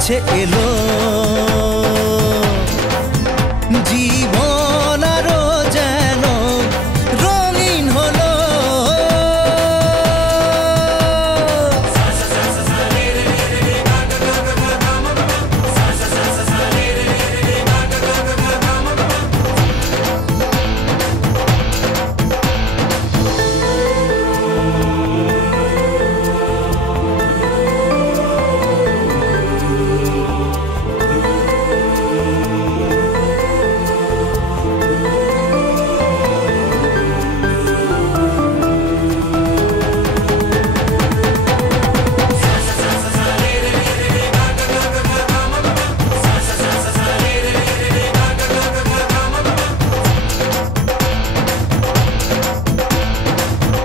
কাছে এলো জীবন আরো যেন রঙিন হলো।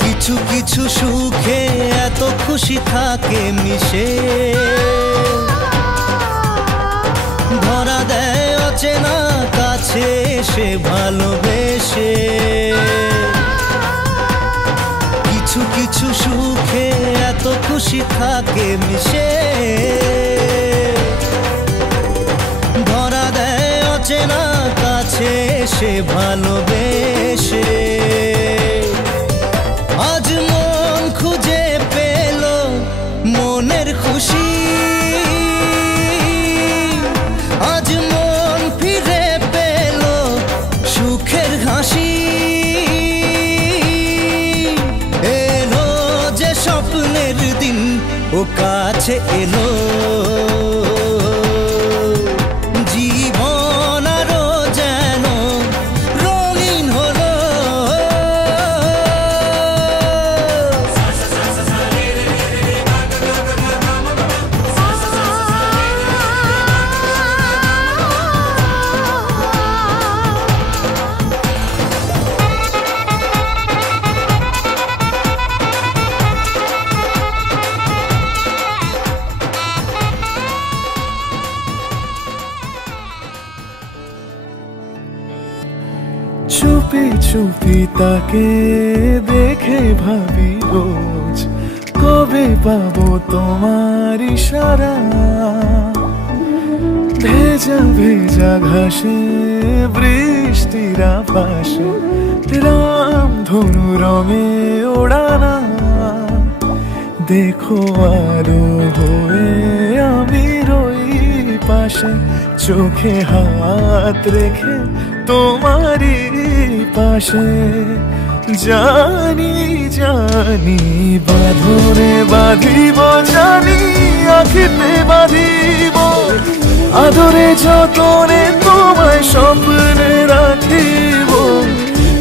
কিছু কিছু সুখে এত খুশি থাকে মিশে, ধরা দেয় অচেনা কাছে সে ভালোবেসে। কিছু কিছু সুখে এত খুশি থাকে মিশে, ধরা দেয় অচেনা কাছে সে ভালোবেসে। আজ মন খুঁজে পেল মনের খুশি, আজ মন ফিরে পেল সুখের হাসি। এলো যে স্বপ্নের দিন ও কাছে এলো, জীবন আরো যেন রঙিন হলো। চুপি চুপি তাকে দেখে ভাবি রোজ, কবে পাবো তোমার ইশারা। ভেজা ভেজা ঘাসে বৃষ্টির আভাসে রামধনু রঙে ওড়ানা। দেখো আলো হয়ে আমি রই পাশে, চোখে হাত রেখে তোমারই পাশে। জানি জানি বাঁধনে বাঁধিব, জানি আখিতে বাঁধিব, আদরে যতনে তোমায় স্বপ্নে রাখিব।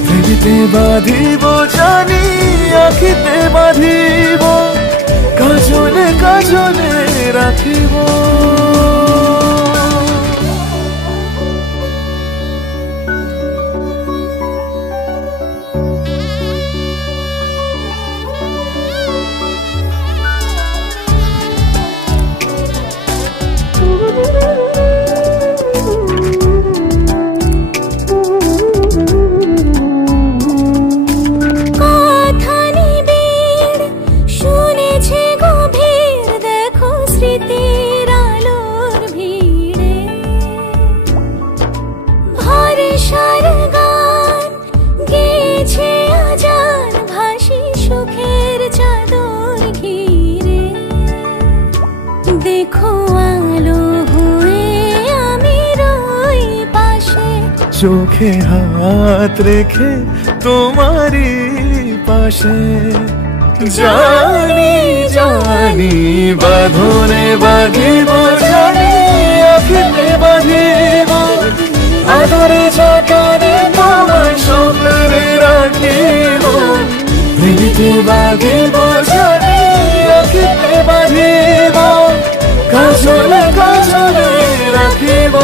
প্রেমেতে বাঁধিব, জানি আখিতে বাঁধিব, কাজলে কাজলে রাখিব। চোখে হাত রেখে তোমারই পাশে। জানি জানি বাঁধনে বাঁধিব, জানি আখিতে বাঁধিব, আদরে যতনে তোমায় স্বপ্নে রাখিব। প্রেমেতে বাঁধিব, জানি আখিতে বাঁধিব, কাজলে কাজলে রাখিব।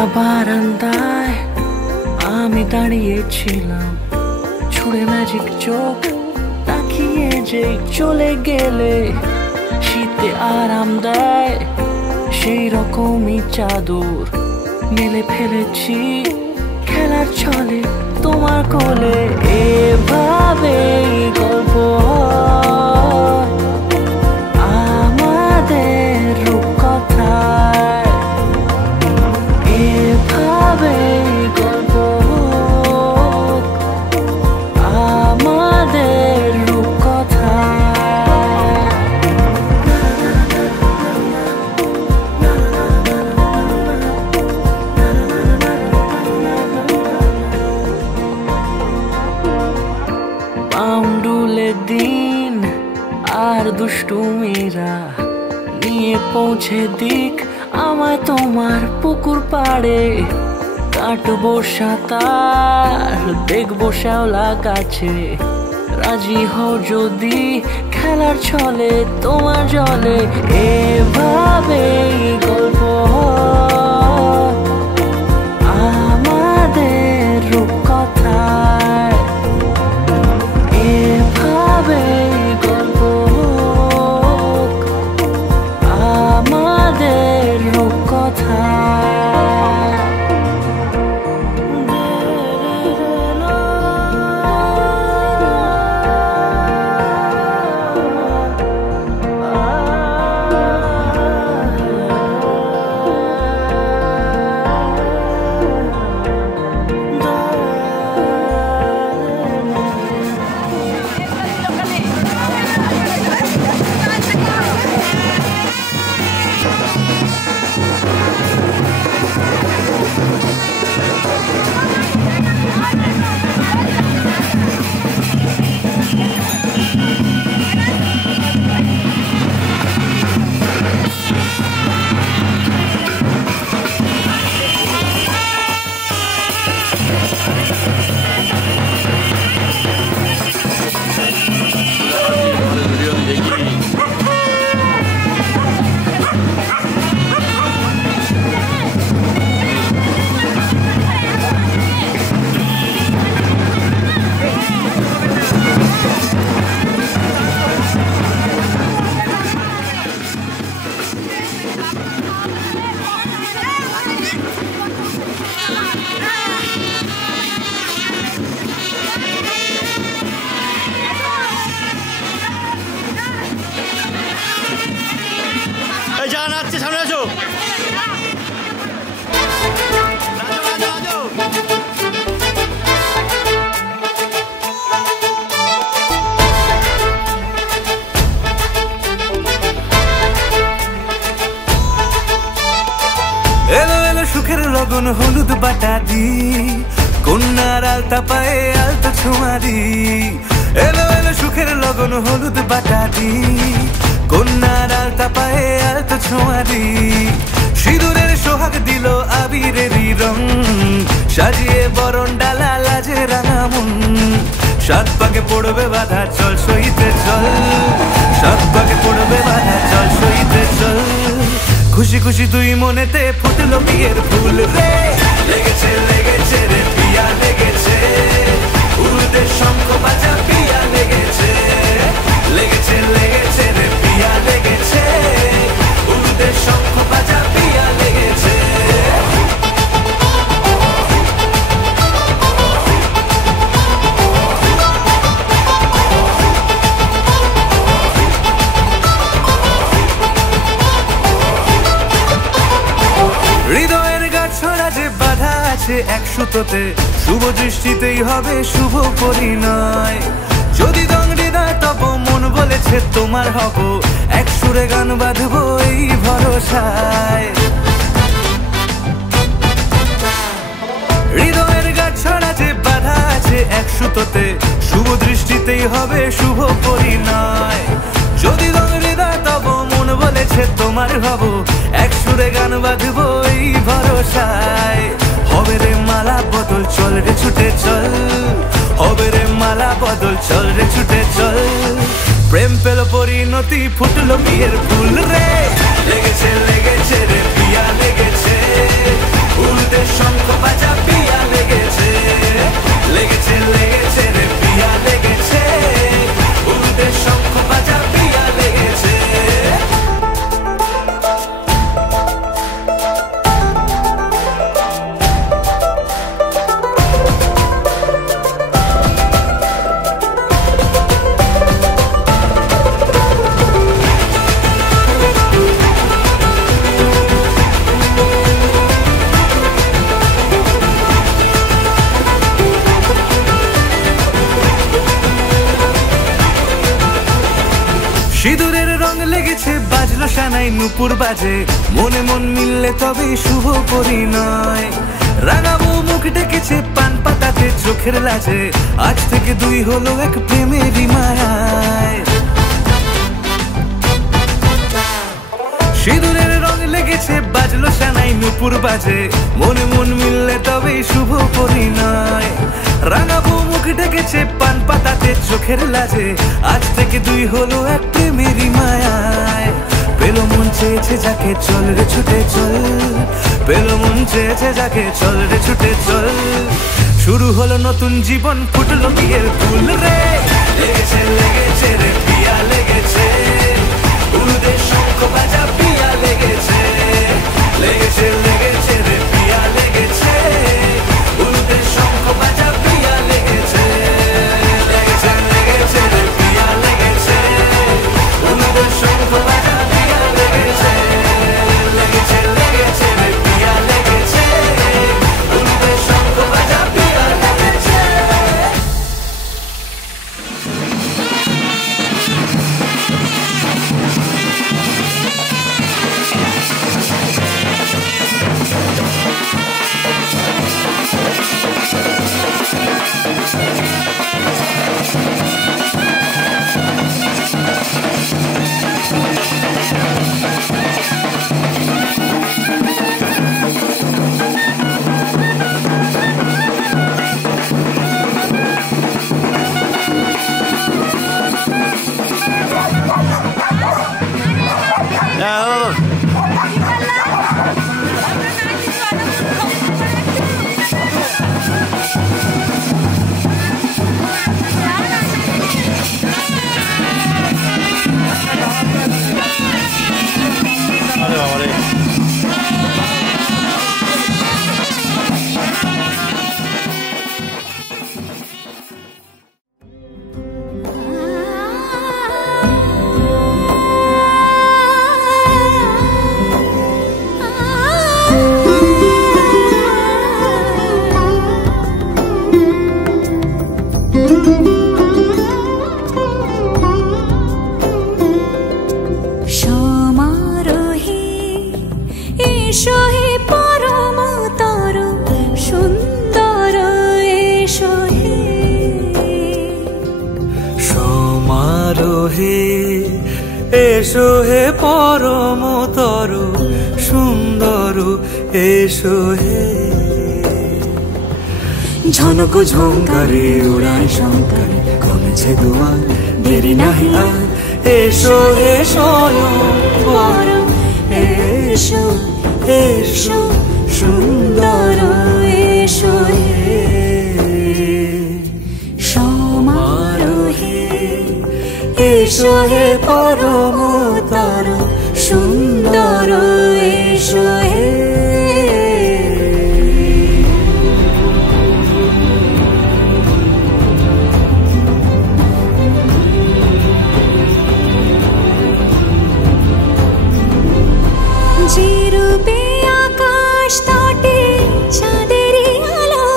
একটা বারান্দায় আমি দাঁড়িয়েছিলাম, ছুড়ে ম্যাজিক চোখ তাকিয়ে যে চলে গেলে শীতে আরাম দেয় সেই রকমই চাদর মেলে ফেলেছি খেলার ছলে তোমার কোলে। এভাবে গল্প আমাদের রূপকথায়, এভাবে গল্প আমাদের রূপকথায়। পাউন্ডুলে দিন আর দুষ্টুমিরা নিয়ে পৌঁছে দিক আমায় তোমার পুকুর পাড়ে। কাটবো সাঁতার, দেখবো শ্যাওলা গাছে, রাজি হও যদি খেলার ছলে তোমার জলে। এভাবে গল্প আমাদের রূপকথায়, এভাবে গল্প আমাদের রূপকথায়। যারা নাচছে সামনে আসো। এলো এলো সুখের লগন হলুদ বাটা দি, কন্যার আলতা পায়ে আলতা ছোঁয়া দি। এলো এলো সুখের লগন হলুদ বাটা দি, কন্যার আলতা পায়ে আলতা ছোঁয়া দি। সিঁদুরের সোহাগ দিল আবিরেরই রং, সাজিয়ে বরণ ডালা লাজে রাঙা মন। সাত পাকে পড়বে বাধা চল সইতে চল, সাত পাকে পড়বে বাধা চল সইতে চল। খুশি খুশি তুই মনেতে ফুটলো বিয়ের ফুল রে, লেগেছে লেগেছে রে পিয়া লেগেছে, উড়তে শঙ্খ বাজা পিয়া লেগেছে, লেগেছে লেগেছে রে পিয়া লেগেছে, উড়তে শঙ্খ বাজা পিয়া লেগেছে। হৃদয়ের গাছড়া যে বাধা আছে এক সুতোতে, শুভ দৃষ্টিতেই হবে শুভ পরিণয়। যদি দংড়ি দেয় তব মন বলেছে তোমার হব, এক সুরে গান বাঁধবো এই ভরসায়। হৃদয়ের গাছড়া যে বাধা আছে এক সুতোতে, শুভ দৃষ্টিতেই হবে শুভ পরিণয়। যদি দংড়ি দেয় তব মন বলেছে তোমার হব, এক সুরে গান বাঁধবো এই ভরসায়। হবে রে মালা বদল চল রে ছুটে চল, হবে রে মালা বদল চল রে ছুটে চল। প্রেম পেল পরিণতি ফুটলো বিয়ের ফুল রে, লেগেছে লেগেছে রে পিয়া লেগেছে, উড়তে সানাই নুপুর বাজে, মনে মন মিললে তবে শুভ পরিণয়। রাঙাবো মুখ ডেকেছে পান পাতাতে চোখের লাজে, আজ থেকে দুই হলো এক প্রেমেরই মায়ায়। সিঁদুরের রং লেগেছে বাজলো সানাই নুপুর বাজে, মনে মন মিললে তবে শুভ পরিণয়। রাঙাবো মুখ ডেকেছে পান পাতাতে চোখের লাজে, আজ থেকে দুই হলো এক প্রেমেরই মায়ায়। পেলো মন চেয়েছে যাকে চল রে ছুটে চল, পেলো মন চেয়েছে যাকে চল রে ছুটে চল। শুরু হলো নতুন জীবন, ফুটলো বিয়ের ফুল রে। লেগেছে লেগেছে রে পিয়া লেগেছে, উলুদের শঙ্খ বাজা পিয়া লেগেছে। লেগেছে লেগেছে রে পিয়া লেগেছে, উলুদের শঙ্খ বাজা পিয়া লেগেছে। লেগেছে লেগেছে রে পিয়া লেগেছে, উলুদের শঙ্খ বাজা পিয়া লেগেছে। লেগেছে লেগেছে রে পিয়া লেগেছে, উলুদের শঙ্খ বাজা পিয়া লেগেছে। এসো হে পরমতর সুন্দর, এসো হে। ঝনক ঝঙ্কারে উড়ায় শঙ্কারে, কমেছে দুয়ার দেরি নাহি আর। এসো হে স্বয়ংবর, এসো এসো সুন্দর, এসো হে সমারোহে। এসো হে পরমতর সুন্দর, এসো হে। যে রূপে আকাশ তটে চাঁদেরই আলো,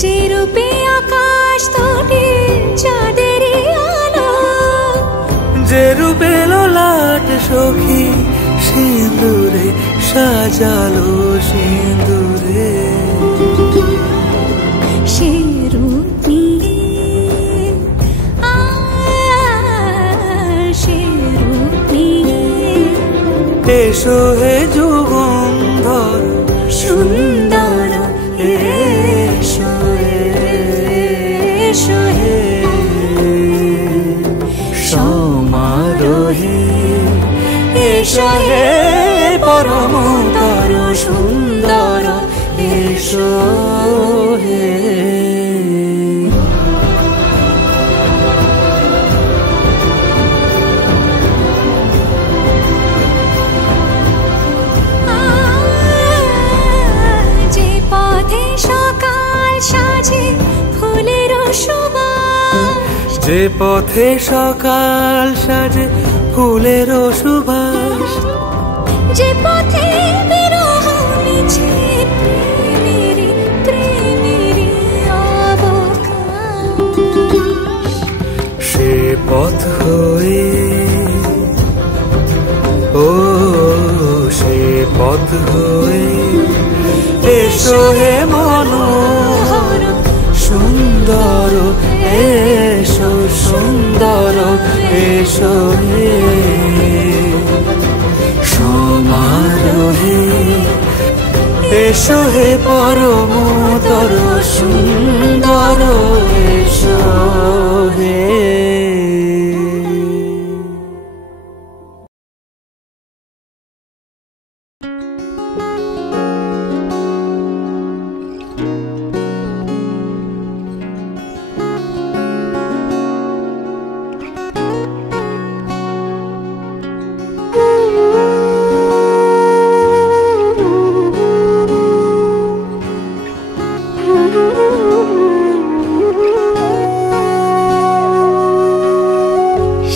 যে রূপে আকাশ তটে চাঁদেরই আলো, যে রূপে ললাট সখী সিঁদুরে সাজালো সিঁদুরে। সে রূপ নিয়ে সে রূপ নিয়ে এসো হে যুগন্ধর সুন্দর, এসো এসো হে সমারোহে। এসো হে পরমতর সুন্দর, এসো হে। যে পথে সকাল সাজে ফুলের সুবাস, যে পথে সকাল সাজে ফুলের সুবাস, যে পথে বিরহ মিছে প্রেমেরই প্রেমেরই অবকাশ। সে পথ হয়ে এসো হে মনোহর সুন্দর, এসো সুন্দর, এসো হে সমারোহে, এসো হে পরমতর সুন্দর, এসো হে।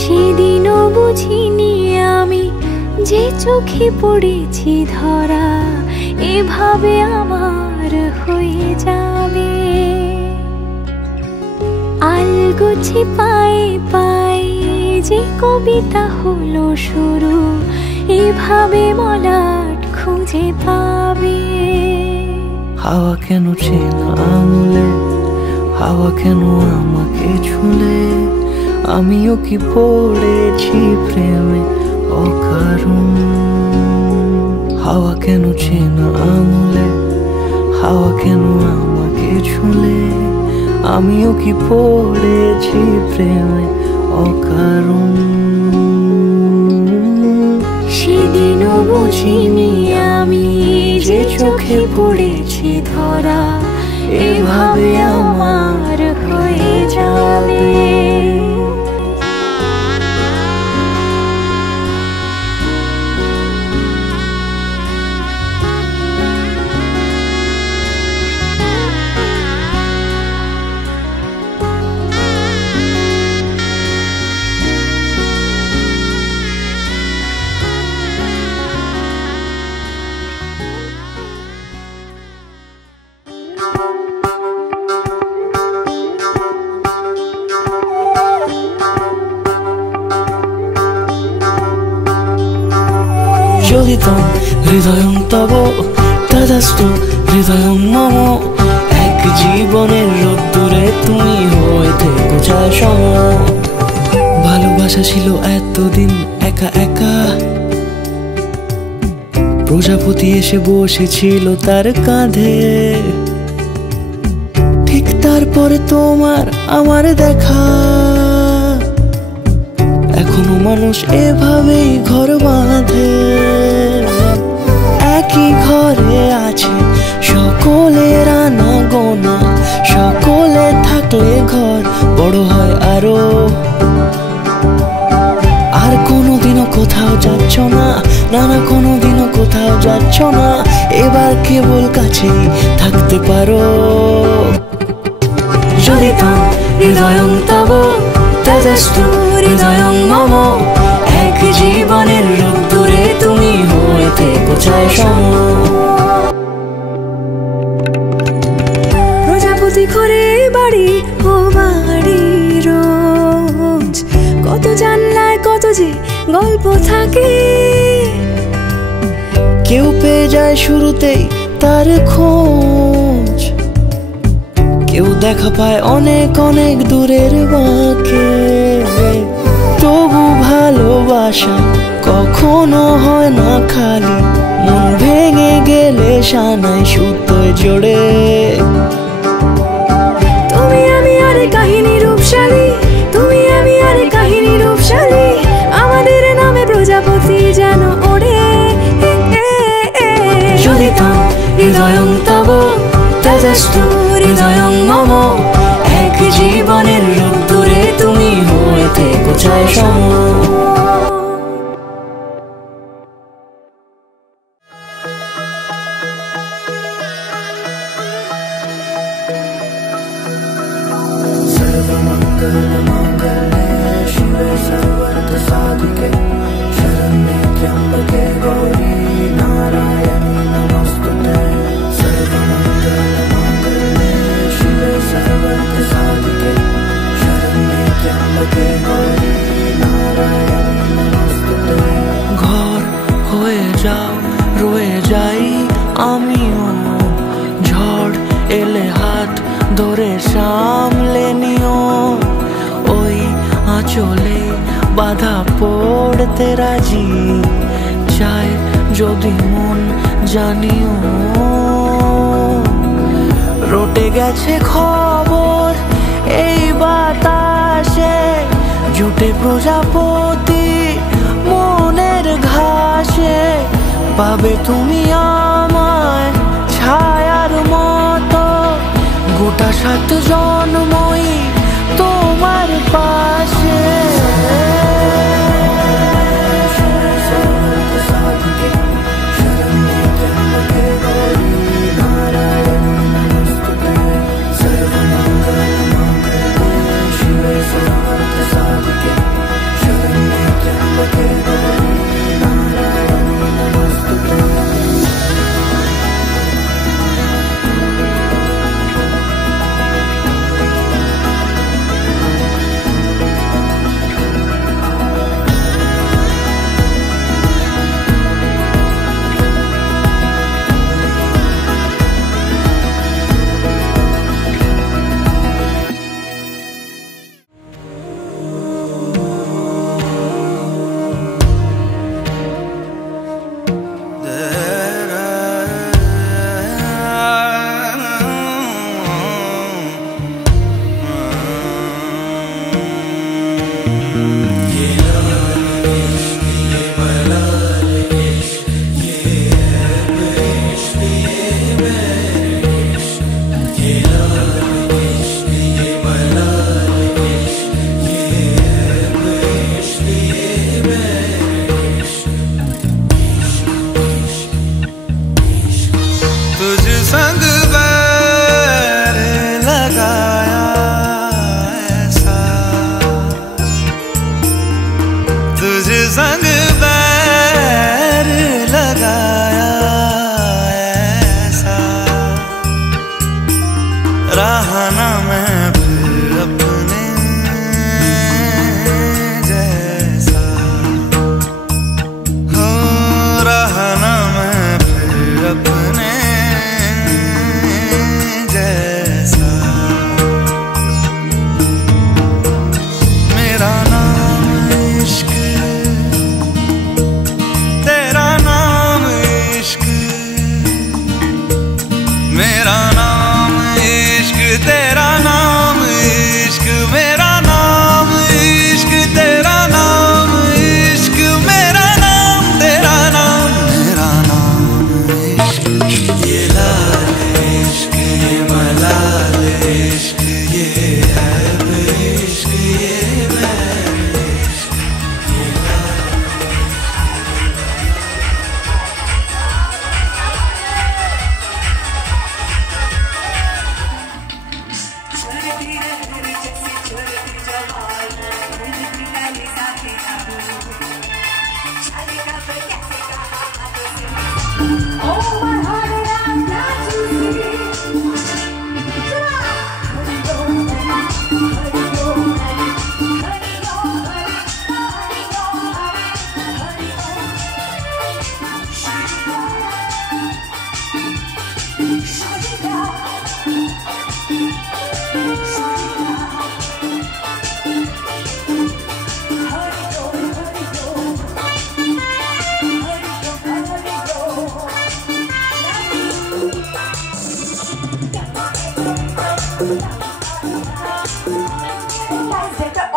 সেদিনও বুঝিনি আমি যে চোখে পড়েছি ধরা এভাবে আমার হয়ে যাবে। আলগোছে পায়ে পায়ে যে কবিতা হলো শুরু এভাবে মলাট খুঁজে পাবে। হাওয়া কেন চেনা আঙুলে, হাওয়া কেন আমাকে ছুলে, আমিও কি পড়েছি প্রেমে অকারণ। হাওয়া কেন চেনা আঙুলে, হাওয়া কেন আমাকে ছুলে, আমিও কি পড়েছি প্রেমে অকারণ। সেদিনও বুঝিনি আমি যে চোখে পড়েছি ধরা এভাবে আমার হয়ে যাবে। জ্বলিতম হৃদয়ং তব তদাস্তু হৃদয়ং মম। এক জীবনের রোদ্দুরে তুমি হয়ে থেকো চায় সম। ভালোবাসা ছিল এতদিন একা একা, প্রজাপতি এসে বসেছিল তার কাঁধে। ঠিক তারপরে তোমার আমার দেখা, এখনো মানুষ এভাবেই ঘর বাঁধে। একই ঘরে আছে সকলের আনা গোনা, সকলে থাকলে ঘর বড় হয় আরো। আর কোনোদিনও কোথাও যাচ্ছ না, না না কোনোদিনও কোথাও যাচ্ছ না, এবার কেবল কাছেই থাকতে পারো। জ্বলিতম হৃদয়ং তব তদাস্তু হৃদয়ং মম। এক জীবনের রোদ্দুরে তুমি হয়ে থেকো চায় সম। প্রজাপতি ঘরে বাড়ি ও বাড়ি রোজ, কত জানলায় কত যে গল্প থাকে। কেউ পেয়ে যায় শুরুতেই তার খোঁজ, কেউ দেখা পায় অনেক অনেক দূরের বাঁকে। তবু ভালোবাসা কখনো হয় না খালি, মন ভেঙে গেলে সানাই সুতোয় জোড়ে। তুমি আমি আরে কাহিনী রূপশালী, তুমি আমি আরে কাহিনী রূপশালী, আমাদের নামে প্রজাপতি যেন ওড়ে। জ্বলিতম হৃদয়ং তব তদাস্তু হৃদয়ং মম। এক জীবনের রোদ্দুরে তুমি হয়ে থেকো চায় সম। सर्वमङ्गलमाङ्गल्ये शिवे सर्वार्थसाधिके शरण्ये त्र्यम्बके गौरी नारायणी नमोस्तुते। सर्वमङ्गलमाङ्गल्ये शिवे सर्वार्थसाधिके शरण्ये त्र्यम्बके गौरी नारायणी আমিও ঝড় এলে হাত ধরে সামলে নিও, ওই আঁচলে বাধা পড়তে রাজি, চাই যদি মন জানিও। রটে গেছে খবর এই বাতাসে, জুটে প্রজাপতি মনের ঘাসে, পাবে তুমি আমায় ছায়ার মতো, গোটা 7 জন্মই তোমার পাশে।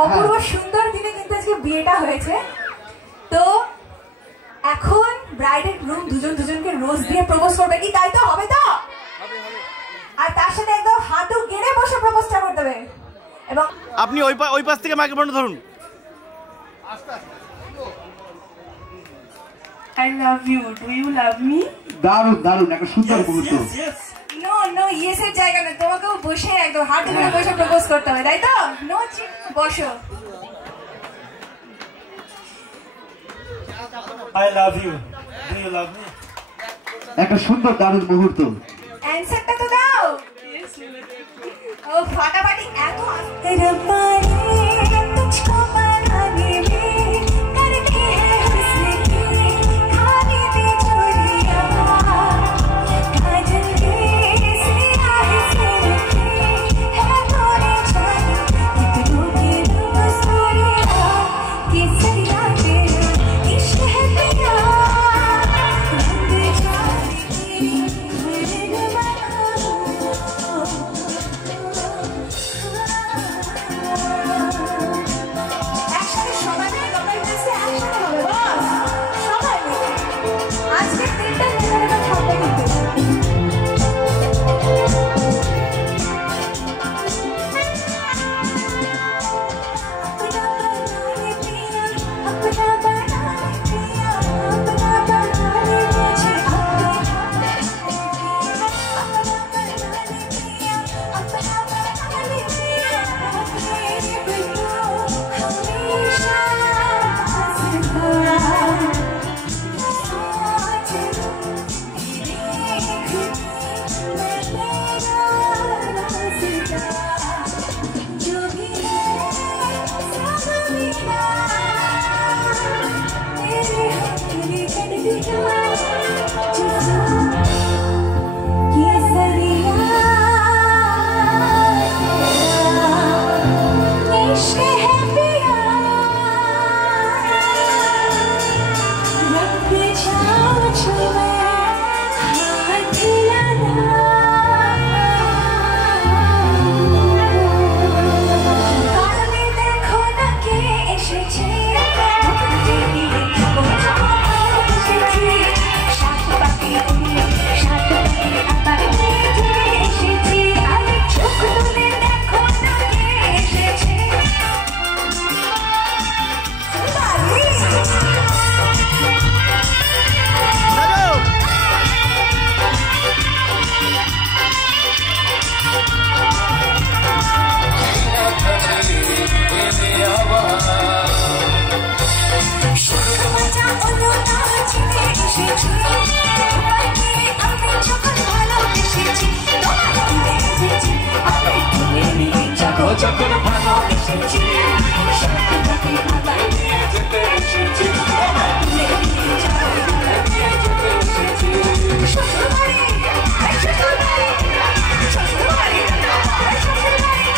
অপূর্ব সুন্দর দিনে কিন্তু আজকে বিয়েটা হয়েছে। তো এখন ব্রাইড এন্ড গ্রুম দুজন দুজনকে রোজ দিয়ে প্রপোজ করবে, কি তাই তো? হবে তো? আর তার সাথে একদম হাঁটু গেড়ে বসে প্রপোজটা করতে হবে। এবং আপনি ওই পাশ থেকে মাইক্রোফোনটা ধরুন। I love you. Do you love me? দারুণ দারুণ একটা সুন্দর মুহূর্ত। নো নো, ইয়েসের জায়গা না, তোমাকেও বসে একদম হাঁটু গেড়ে বসে প্রপোজ করতে হবে, তাই তো? নো চিট, বসো। I love you. Do you love me? একটা সুন্দর দারুণ মুহূর্ত। অ্যানসারটা তো দাও। ও ফাটাফাটি এত এসেছি তোমাকে আমি যখন ভালোবেসেছি তোমার তুলে এসেছি আমি তুলে নিয়ে যাবো যখন ভালোবেসেছি সত্যি আবার নিয়ে যেতে এসেছি তোমার তুলে নিয়ে যাবো তুলে নিয়ে যেতে এসেছি শ্বশুরবাড়ি শ্বশুরবাড়ি শ্বশুরবাড়ি শ্বশুরবাড়ি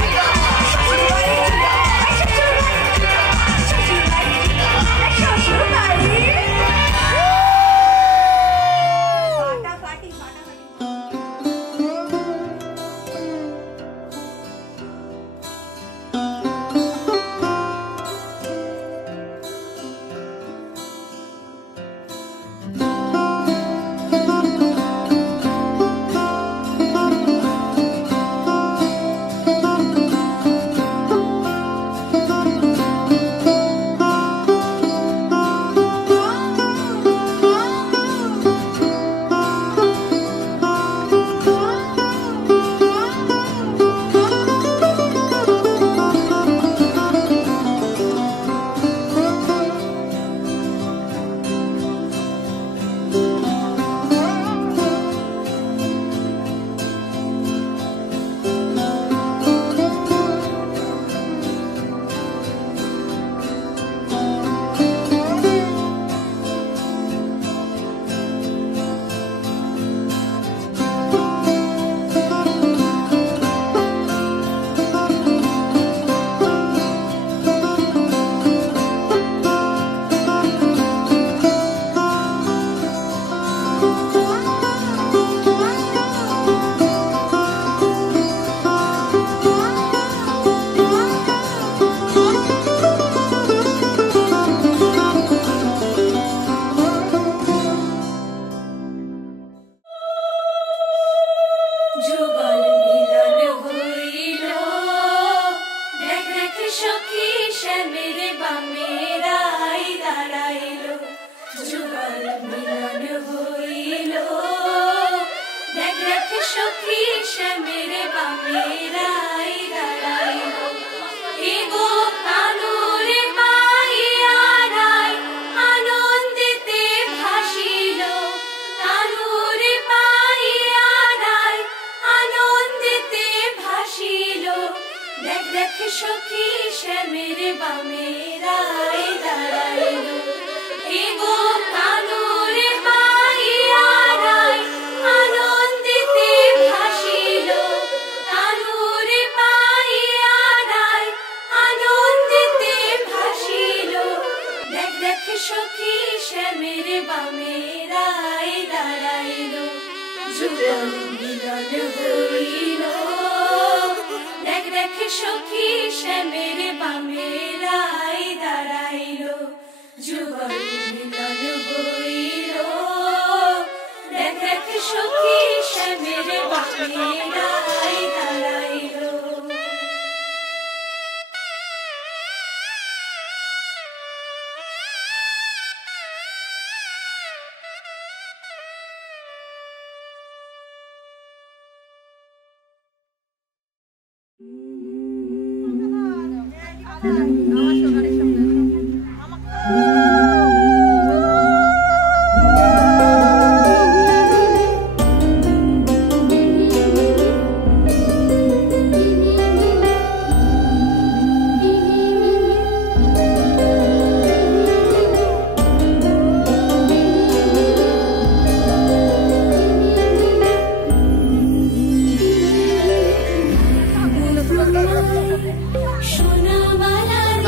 সোনা মালার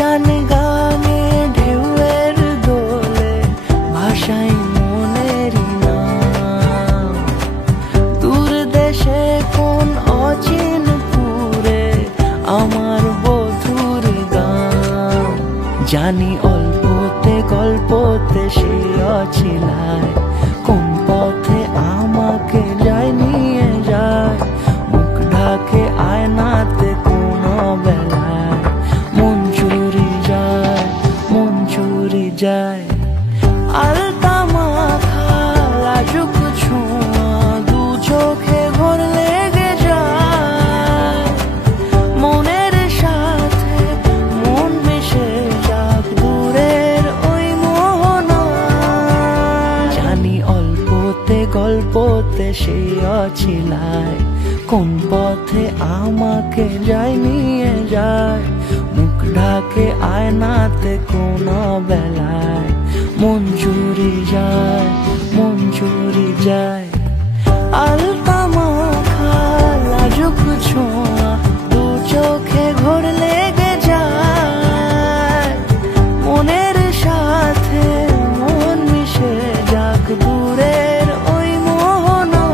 জান গানে ঢেউয়ের দোলে ভাষাই মনের নাম। দূর দেশে কোন অচিন পুরে আমার বধুর গান। জানি অল্পতে গল্পতে সে অছিলায় কোন পথে আমাকে যায় নিয়ে যায়। মুখ ঢাকে আয়নাতে কোনো বেলায় মন চুরি যায়, মন চুরি যায়। আলতা মাখা লাজুক ছোঁয়া দু চোখে ঘোর লেগে যায়। মনের সাথে মন মিশে যাক দূরের ওই মোহনা। জানি অল্পতে গল্পতে সে অছিলায় কোন পথে আমাকে যায় নিয়ে যায়। মুখ ঢাকে আয়নাতে কোন বেলায় মন চুরি যায়, মন চুরি যায়। আলতা মাখা লাজুক ছোঁয়া দু চোখে ঘোর লেগে যায়। মনের সাথে মন মিশে যাক দূরের ওই মোহনা।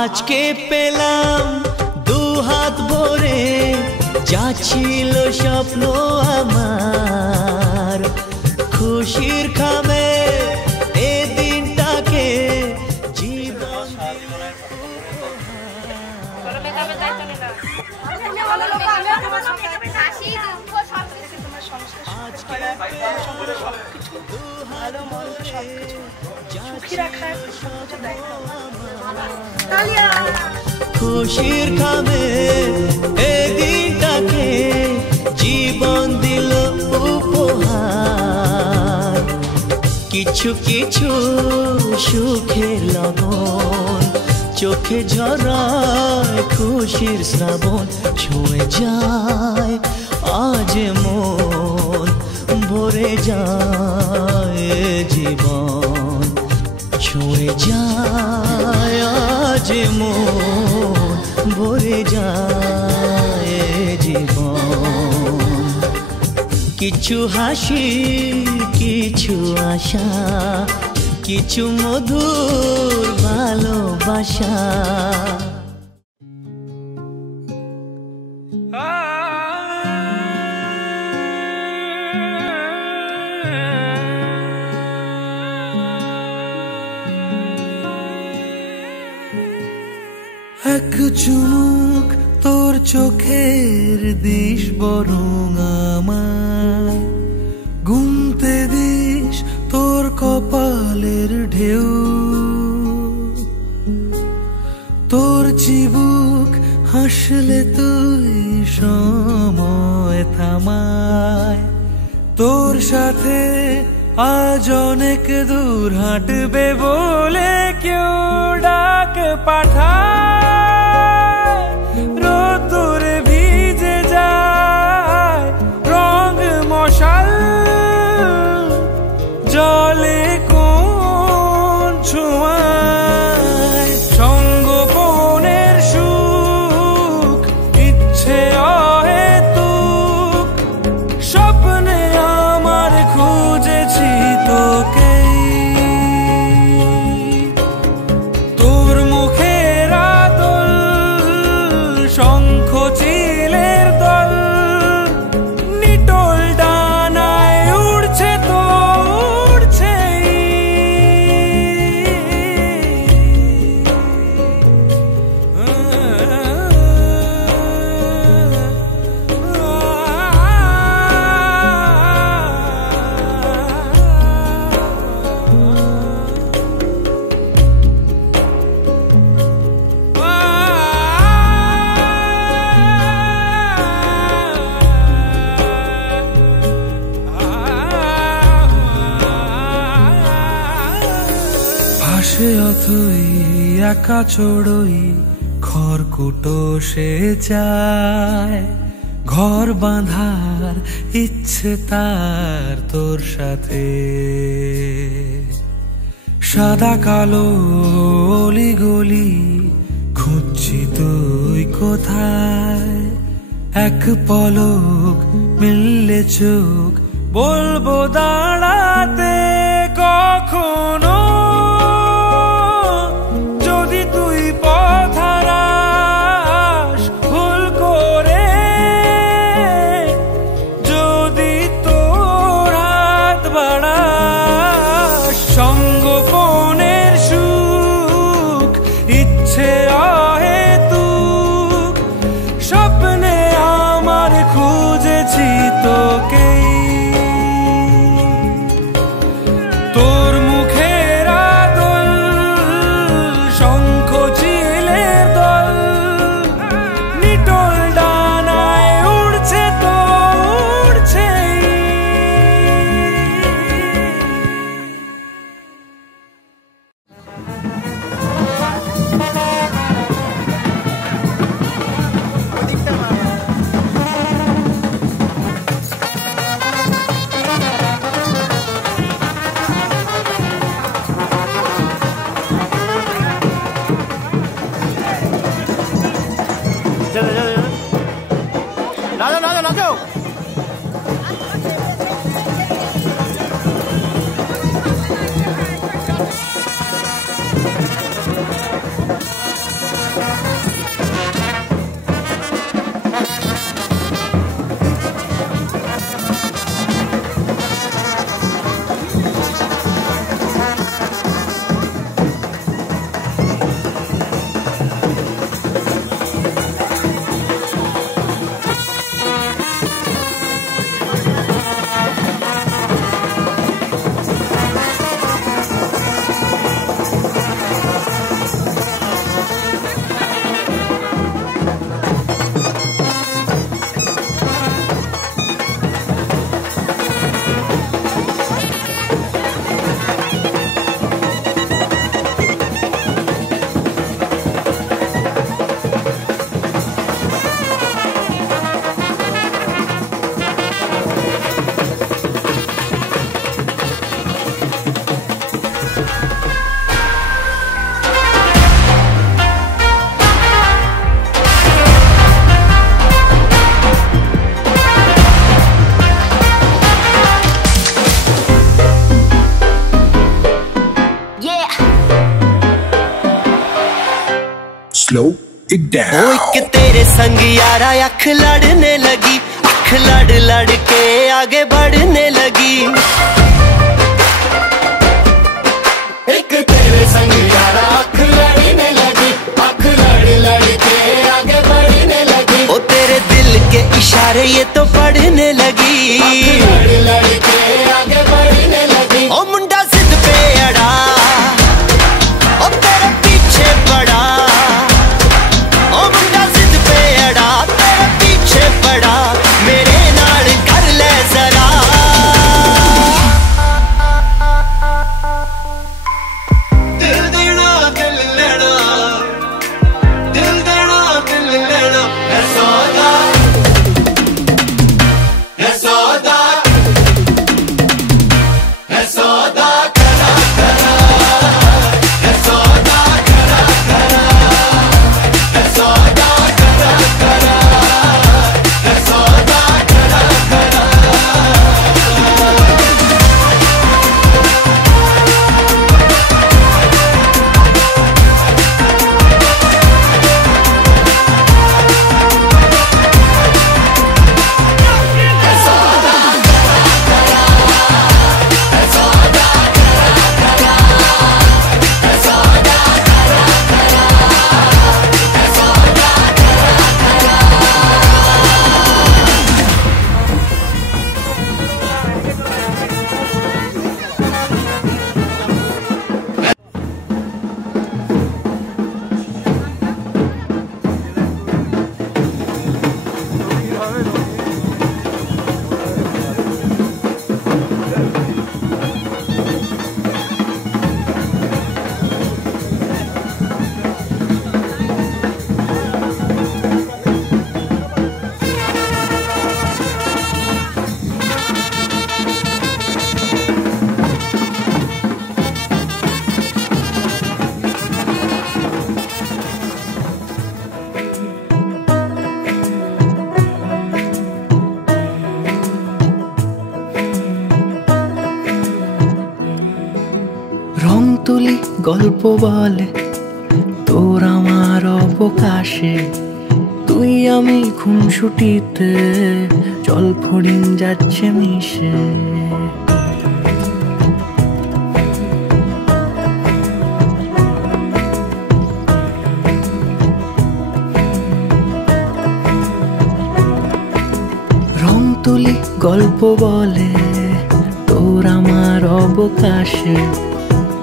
আজকে পেলাম দু হাত ভরে যা ছিল স্বপ্ন আমার। খুশির খামে এ দিনটাকে জীবন খুশির খামে এ দিনটাকে জীবন দিল উপহার। কিছু কিছু সুখের লগন চোখে ঝরায় খুশির শ্রাবণ। ছুঁয়ে যায় আজ মন ভরে যায় জীবন। ছুঁয়ে যায় আজ মন ভরে যায় জীবন। কিছু হাসি কিছু আশা কিছু মধুর ভালোবাসা। এক চুমুক তোর চোখের দিশ বরং আমায় গুনতে দিস তোর কপালের ঢেউ। তোর চিবুক হাসলে তুই সময় থামায়। তোর সাথে আজ অনেক দূর হাঁটবে বলে কেউ ডাক পাঠায়। রোদ্দুরে ভিজে যায় রং মশাল জলে কোন ছোঁয়ায়। সঙ্গোপনের সুখ ইচ্ছে অহেতুক স্বপ্নে আমার খুঁজেছি তোকে। তোর মুখের আদল সে অথই একা চড়ই খড়কুটো সে যায়, ঘর বাঁধার ইচ্ছে তার তোর সাথে। সাদা কালো অলি গলি খুঁজছি তুই কোথায়, এক পলক মিললে চোখ বলবো দাঁড়াতে কখনো। যদি তুই পথ হারাস ভুল করে, যদি তোর হাত বাড়াস সঙ্গোপনের সুখ ইচ্ছে অহেতুক, স্বপ্নে আমার খুঁজেছি তোকে। তোর মুখের আদল শঙ্খ চিলের দল, নিটোল ডানায় উড়ছে তো উড়ছেই। নাচো নাচো নাচো। Slow it down. ओ एक तेरे संग यारा अख लड़ने लगी, अख लड़ लड़ के आगे बढ़ने लगी। एक तेरे संग यारा अख लड़ने लगी, अख लड़ लड़ के आगे बढ़ने लगी। ओ तेरे दिल के इशारे ये तो पढ़ने लगी, लड़ लड़ के आगे बढ़ने लगी। ओ मुंडा जिद पे अड़ा, ओ तेरे पीछे पड़ा। ओ मुंडा जिद पे अड़ा, तेरे पीछे पड़ा। मेरे नाल कर ले जरा, তুলি গল্প বলে তোর আমার অবকাশে, তুই আমি খুনসুটিতে জল ফড়িং যাচ্ছে মিশে। রং তুলি গল্প বলে তোর আমার অবকাশে,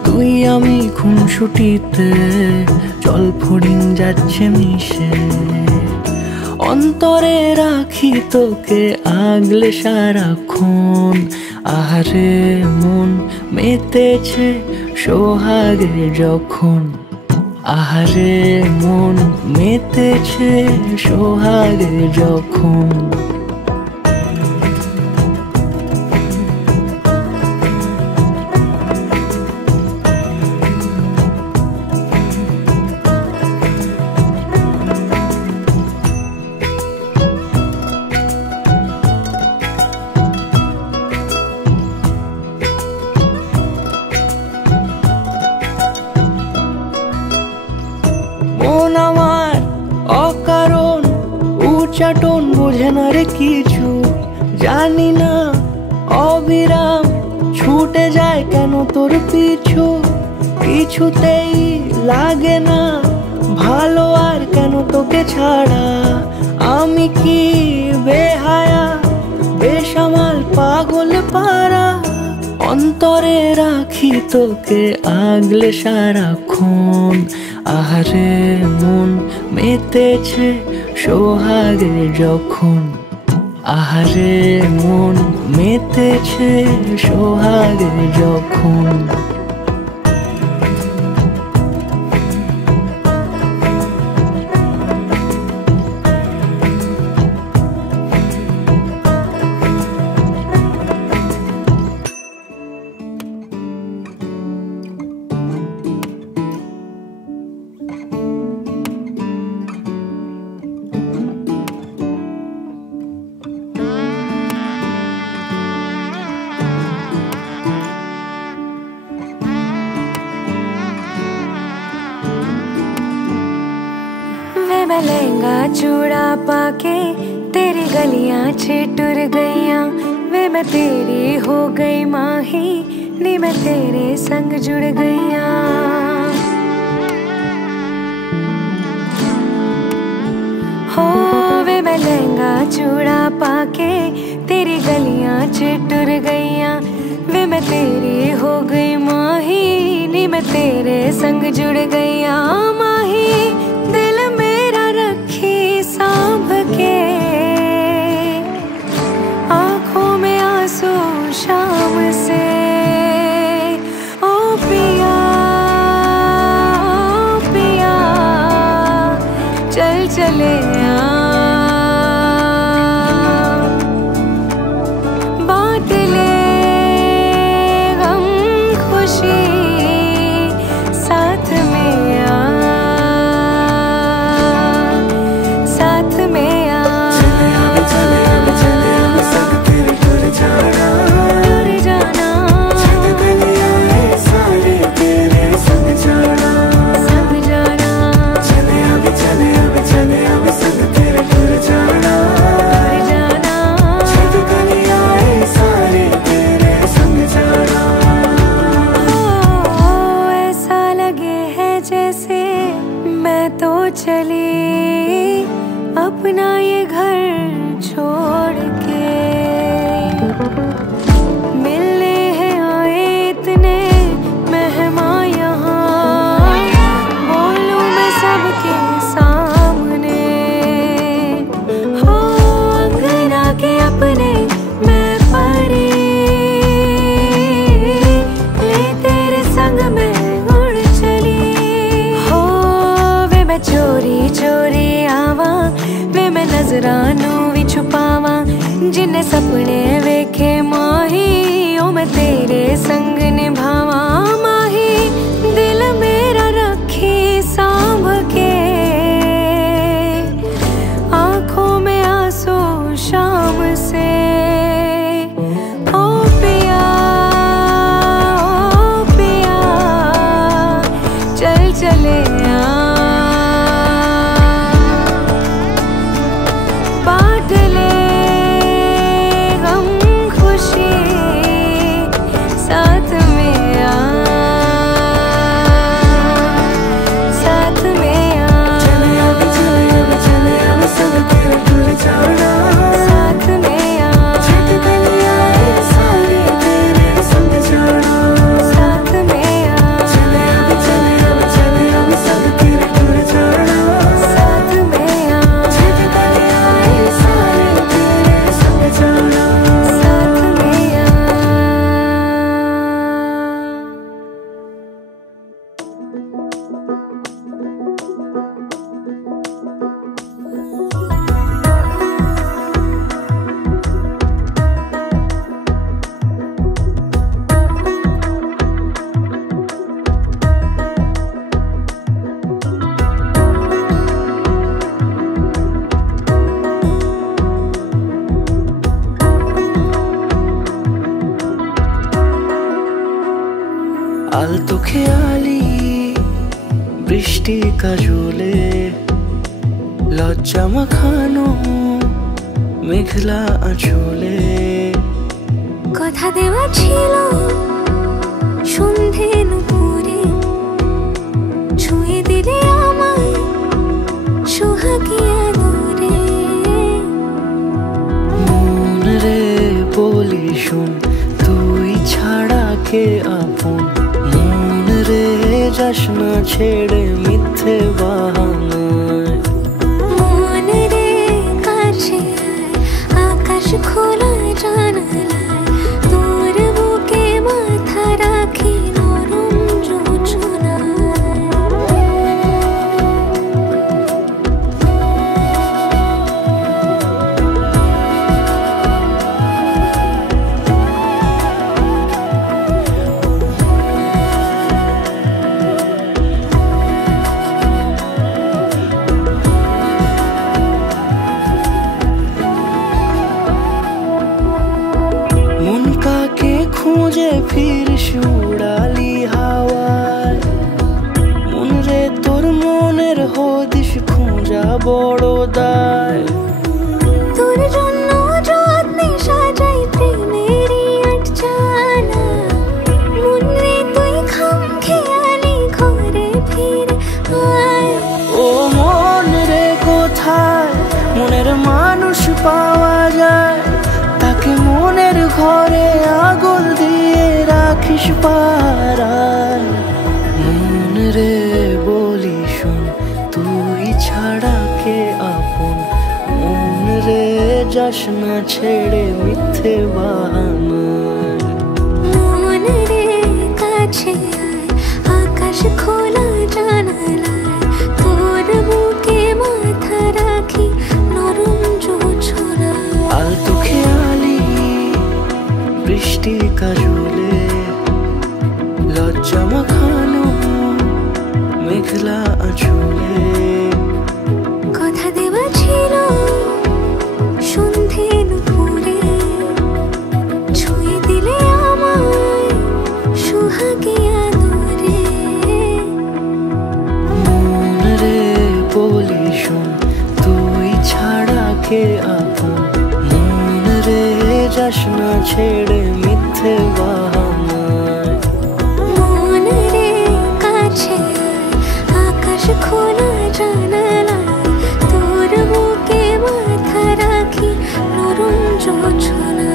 তুই আমি খুনসুটিতে জল ফড়িং যাচ্ছে মিশে। অন্তরে রাখি তোকে আগলে সারাক্ষণ, আহারে মন মেতেছে সোহাগে যখন, আহারে মন মেতেছে সোহাগে যখন। মন আমার অকারণ উচ্চাটন বোঝে না রে কিছু, জানি না অবিরাম ছুটে যায় কেন তোর পিছু। কিছুতেই লাগে না ভালো আর কেন তোকে ছাড়া, আমি কি বেহায়া বেসামাল পাগল পারা। অন্তরে রাখি তোকে আগলে সারাক্ষণ, আহারে মন মেতেছে সোহাগে যখন, আহারে মন মেতেছে সোহাগে যখন। मैं लहंगा चूड़ा पाके तेरी गलियां छिटुर गईयां, वे मैं तेरी हो गई माही नी मैं तेरे संग जुड़ गईयां। हो वे मैं लहंगा चूड़ा पाके तेरी गलियां छिटुर गईयां, वे मैं तेरी हो गई माही नी मैं तेरे संग जुड़ गईयां। माही दिल मेरा रखी सांभ के, आंखों में आंसू शाम से। ओ पिया पिया चल चले बांट ले गम खुशी साथ में आ। আলতো খেয়ালি বৃষ্টি কাজলে লজ্জা মাখানো মেঘলা আঁচলে কথা দেওয়া ছিল সন্ধে নুপুরে ছুঁয়ে দিলে আমায় সোহাগী আদরে মন রে বলি শোন তুই ছাড়া কে আপন মন রে যাস না ছেড়ে মিথ্যে বাহানায় মন রে কাছে আকাশ খোলা জানালায় তোর বুকে মাথা রাখি নরম যোজনায় মন কাকে খুঁজে ফিরিস উড়ালি হাওয়ায় মন রে তোর মনের হদিস খোঁজা বড় দায় তোর জন্য যত্নে সাজাই প্রেমেরই আটচালা মন রে তুই খাম খেয়ালি ঘরে ফিরে আয় ও মন রে কোথায় মনের মানুষ পাওয়া যায় তাকে মনের ঘরে আগুন দিয়ে রাখিস পাড়ায় মন রে বলি শোন তুই ছাড়া কে আপন মন রে যাস না ছেড়ে মিথ্যে বাহানায় মন রে কাছে আয় আকাশ খোলা জানালায় তোর বুকে মাথা রাখি নরম যোজনায় আলতো খেয়ালি বৃষ্টি কাজলে লজ্জা মাখানো মেঘলা আঁচলে কথা দেওয়া ছিল সন্ধে নুপুরে ছুঁয়ে দিলে আমায় সোহাগী আদরে মন রে বলি শোন তুই ছাড়া কে আপন মন রে যাস না ছেড়ে মিথ্যে বাহানায় মন রে কাছে আয় আকাশ খোলা জানালায় তোর বুকে মাথা রাখি নরম যোজনায়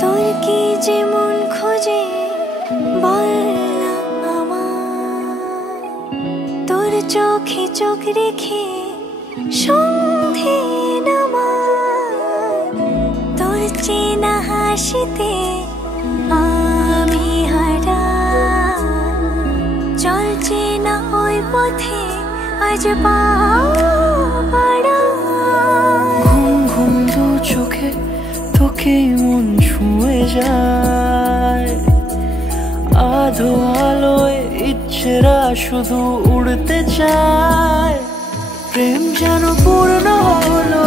তোর কি যে মন খোঁজে বল না আমায় তোর চোখে চোখ রেখে সন্ধে নামায় তোর চেনা হাসিতে আমি হারাই চলছে না ওই পথে আজ পা বাড়াই ঘুম ঘুম দু চোখে তোকে মন ছুঁয়ে যায় আধো আলোয় ইচ্ছেরা শুধু উড়তে চায় প্রেম যেন পূর্ণ হলো